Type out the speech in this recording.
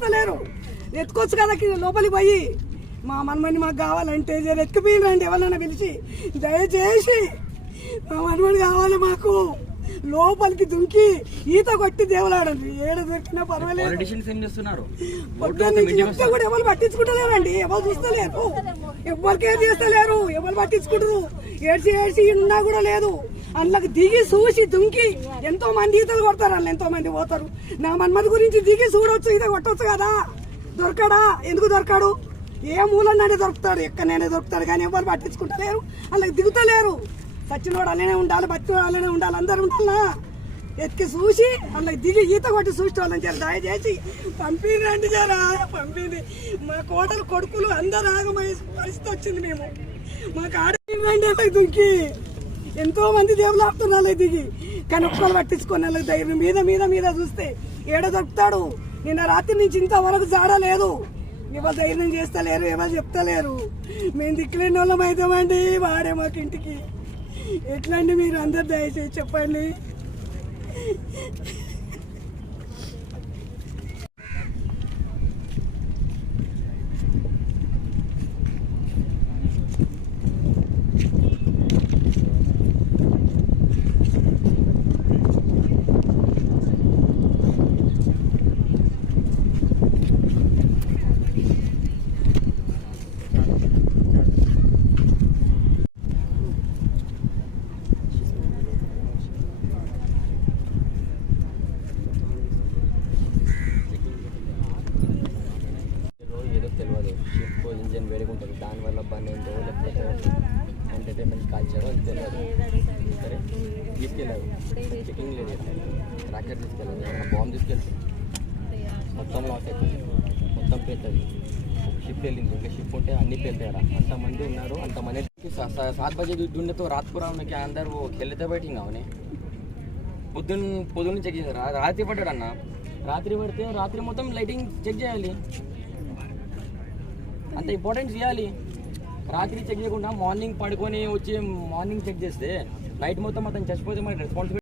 చూస్తలేరు. ఎత్తుకోవచ్చు కదా లోపలికి పోయి, మా మనమని మాకు కావాలంటే ఎత్తుకుపోయినండి ఎవరైనా పిలిచి, దయచేసి మా మనమని కావాలి మాకు. లోపలికి దుంకి ఈత కొట్టి దేవులాడండి, ఏడు దొరికినా పర్వాలేదు. చెప్తే కూడా ఎవరు పట్టించుకుంటలేరండి, ఎవరు చూస్తలేరు, ఎవరికేం చేస్తలేరు, ఎవరు పట్టించుకుంటారు. ఏడ్చి ఏడ్చి ఉన్నా కూడా లేదు. అందులోకి దిగి చూసి దుంకి ఎంతో మంది ఈతలు కొడతారు, అందులో ఎంతో మంది పోతారు. నా మన్మది గురించి దిగి చూడవచ్చు, ఈత కొట్టవచ్చు కదా. దొరకడా? ఎందుకు దొరకాడు? ఏ మూలన్నానే దొరుకుతాడు, ఎక్కడైనా దొరుకుతాడు, కానీ ఎవరు పట్టించుకుంటలేరు, అందులోకి దిగుతలేరు. సచ్చినోడు అలానే ఉండాలి, బతినోడు అలానే ఉండాలి, అందరు ఉండాలా. ఎత్తికి చూసి అందులోకి దిగి ఈత కొట్టి చూసి వాళ్ళని జర దయచేసి పంపిరండి, జరా పంపింది. మా కోటలు కొడుకులు అందరు ఆగమయ్యే పరిస్థితి వచ్చింది. మేము మాకు ఆడండి అలా దుంకి ఎంతో మంది దేవులు ఆపుతున్నారు దిగి, కానీ ఒక్కరు పట్టించుకొని వాళ్ళకి ధైర్యం మీద మీద మీద చూస్తే ఏడ దొరుకుతాడు. నిన్న రాత్రి నుంచి ఇంతవరకు జాడలేదు. ఎవరు ధైర్యం చేస్తలేరు, ఎవరు చెప్తలేరు. మేము దిక్కులేని వాళ్ళం అవుతామండి. వాడే మాకు ఇంటికి ఎట్లండి, మీరు అందరు దయచేసి చెప్పండి. షిప్ ఇంజన్ వేడిగా ఉంటుంది, దానివల్ల బంద్ అయిందో లేకపోతే ఎంటర్టైన్మెంట్ కాల్చారో అది తెలియదు. సరే తీసుకెళ్ళారు, చెకింగ్ లేదు, రాకెట్ తీసుకెళ్ళారు, ఏమైనా బాంబు తీసుకెళ్తారు, మొత్తం లాస్ అవుతుంది, మొత్తం పేలుతుంది. షిప్ వెళ్ళింది, ఇంకా షిప్ ఉంటే అన్ని పేలుతాయి. అంతమంది ఉన్నారు, అంతమంది 7 बजे ढूंढे तो रात पूरा उनके अंदर वो खेलते बैठेंगे उन्हें పొద్దున్న చెక్ చేశారు. రాత్రి పడ్డాడు అన్న, రాత్రి పడితే రాత్రి మొత్తం లైటింగ్ చెక్ చేయాలి, అంత ఇంపార్టెన్స్ ఇవ్వాలి. రాత్రి చెక్ చేయకుండా మార్నింగ్ పడుకొని వచ్చి మార్నింగ్ చెక్ చేస్తే నైట్ మొత్తం అతను చచ్చిపోతే మనకి రెస్పాన్సిబిలిటీ